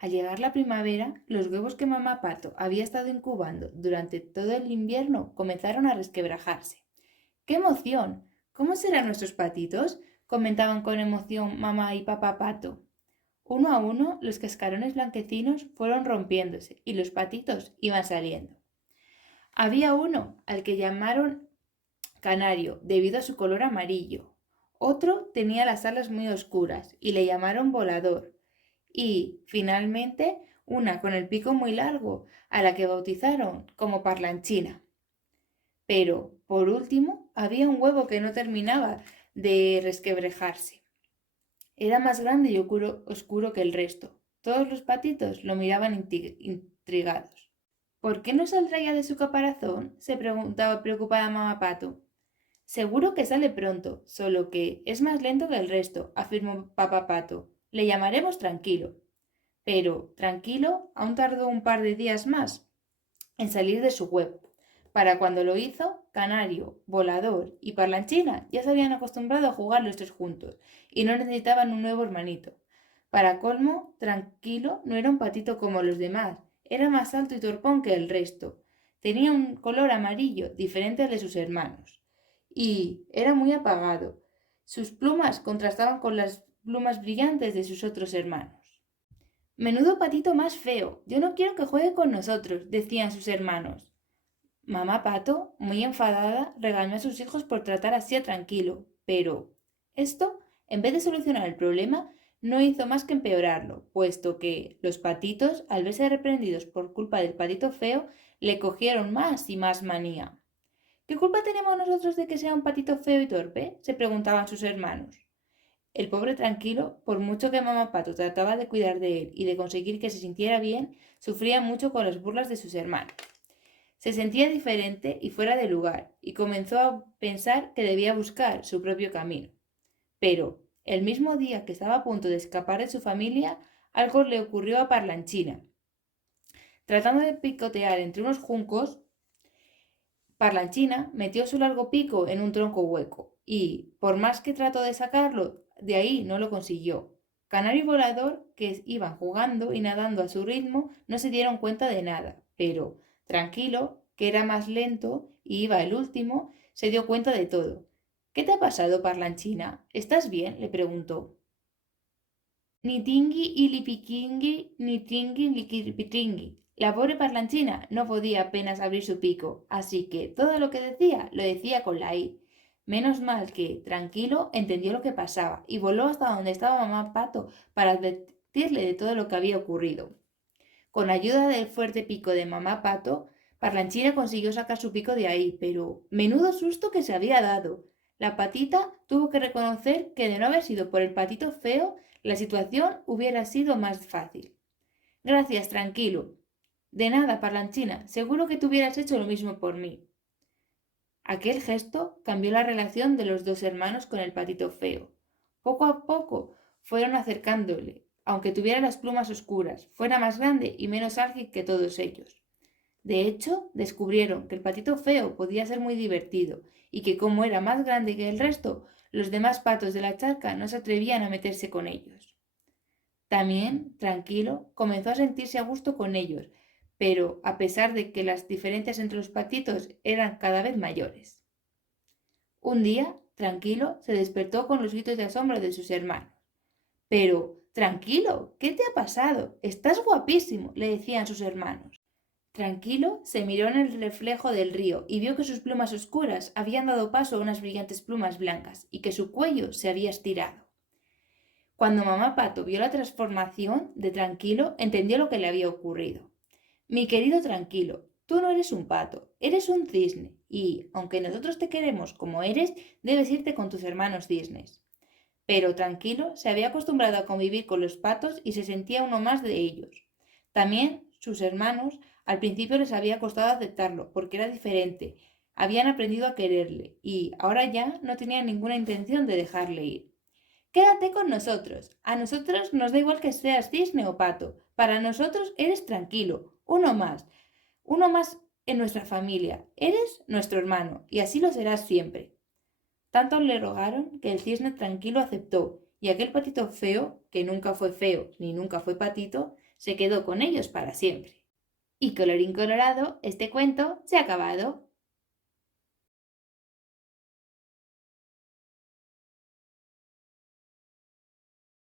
Al llegar la primavera, los huevos que mamá Pato había estado incubando durante todo el invierno comenzaron a resquebrajarse. ¡Qué emoción! ¿Cómo serán nuestros patitos?, comentaban con emoción mamá y papá Pato. Uno a uno, los cascarones blanquecinos fueron rompiéndose y los patitos iban saliendo. Había uno al que llamaron Canario debido a su color amarillo. Otro tenía las alas muy oscuras y le llamaron Volador. Y, finalmente, una con el pico muy largo, a la que bautizaron como Parlanchina. Pero, por último, había un huevo que no terminaba de resquebrajarse. Era más grande y oscuro que el resto. Todos los patitos lo miraban intrigados. ¿Por qué no saldrá ya de su caparazón?, se preguntaba preocupada mamá Pato. Seguro que sale pronto, solo que es más lento que el resto, afirmó papá Pato. Le llamaremos Tranquilo. Pero Tranquilo aún tardó un par de días más en salir de su huevo. Para cuando lo hizo, Canario, Volador y Parlanchina ya se habían acostumbrado a jugar los tres juntos y no necesitaban un nuevo hermanito. Para colmo, Tranquilo no era un patito como los demás, era más alto y torpón que el resto. Tenía un color amarillo diferente al de sus hermanos y era muy apagado. Sus plumas contrastaban con las plumas brillantes de sus otros hermanos. Menudo patito más feo. Yo no quiero que juegue con nosotros, decían sus hermanos. Mamá Pato, muy enfadada, regañó a sus hijos por tratar así a Tranquilo, pero esto, en vez de solucionar el problema, no hizo más que empeorarlo, puesto que los patitos, al verse reprendidos por culpa del patito feo, le cogieron más y más manía. ¿Qué culpa tenemos nosotros de que sea un patito feo y torpe?, se preguntaban sus hermanos. El pobre Tranquilo, por mucho que mamá Pato trataba de cuidar de él y de conseguir que se sintiera bien, sufría mucho con las burlas de sus hermanos. Se sentía diferente y fuera de lugar, y comenzó a pensar que debía buscar su propio camino. Pero, el mismo día que estaba a punto de escapar de su familia, algo le ocurrió a Parlanchina. Tratando de picotear entre unos juncos, Parlanchina metió su largo pico en un tronco hueco y, por más que trató de sacarlo, de ahí no lo consiguió. Canario y Volador, que iban jugando y nadando a su ritmo, no se dieron cuenta de nada, pero Tranquilo, que era más lento y iba el último, se dio cuenta de todo. ¿Qué te ha pasado, Parlanchina? ¿Estás bien?, le preguntó. Ni tingui ilipiquingui, ni tingui liquiripitringui. La pobre Parlanchina no podía apenas abrir su pico, así que todo lo que decía lo decía con la i. Menos mal que, Tranquilo, entendió lo que pasaba y voló hasta donde estaba mamá Pato para advertirle de todo lo que había ocurrido. Con ayuda del fuerte pico de mamá Pato, Parlanchina consiguió sacar su pico de ahí, pero menudo susto que se había dado. La patita tuvo que reconocer que de no haber sido por el patito feo, la situación hubiera sido más fácil. Gracias, Tranquilo. De nada, Parlanchina, seguro que tú hubieras hecho lo mismo por mí. Aquel gesto cambió la relación de los dos hermanos con el patito feo. Poco a poco fueron acercándole, aunque tuviera las plumas oscuras, fuera más grande y menos ágil que todos ellos. De hecho, descubrieron que el patito feo podía ser muy divertido y que como era más grande que el resto, los demás patos de la charca no se atrevían a meterse con ellos. También, Tranquilo, comenzó a sentirse a gusto con ellos, pero a pesar de que las diferencias entre los patitos eran cada vez mayores. Un día, Tranquilo se despertó con los gritos de asombro de sus hermanos. Pero, Tranquilo, ¿qué te ha pasado? Estás guapísimo, le decían sus hermanos. Tranquilo se miró en el reflejo del río y vio que sus plumas oscuras habían dado paso a unas brillantes plumas blancas y que su cuello se había estirado. Cuando mamá Pato vio la transformación de Tranquilo, entendió lo que le había ocurrido. Mi querido Tranquilo, tú no eres un pato, eres un cisne, y, aunque nosotros te queremos como eres, debes irte con tus hermanos cisnes. Pero Tranquilo se había acostumbrado a convivir con los patos y se sentía uno más de ellos. También sus hermanos al principio les había costado aceptarlo, porque era diferente. Habían aprendido a quererle y ahora ya no tenían ninguna intención de dejarle ir. Quédate con nosotros. A nosotros nos da igual que seas cisne o pato. Para nosotros eres Tranquilo, uno más en nuestra familia. Eres nuestro hermano y así lo serás siempre. Tanto le rogaron que el cisne Tranquilo aceptó y aquel patito feo, que nunca fue feo ni nunca fue patito, se quedó con ellos para siempre. Y colorín colorado, este cuento se ha acabado.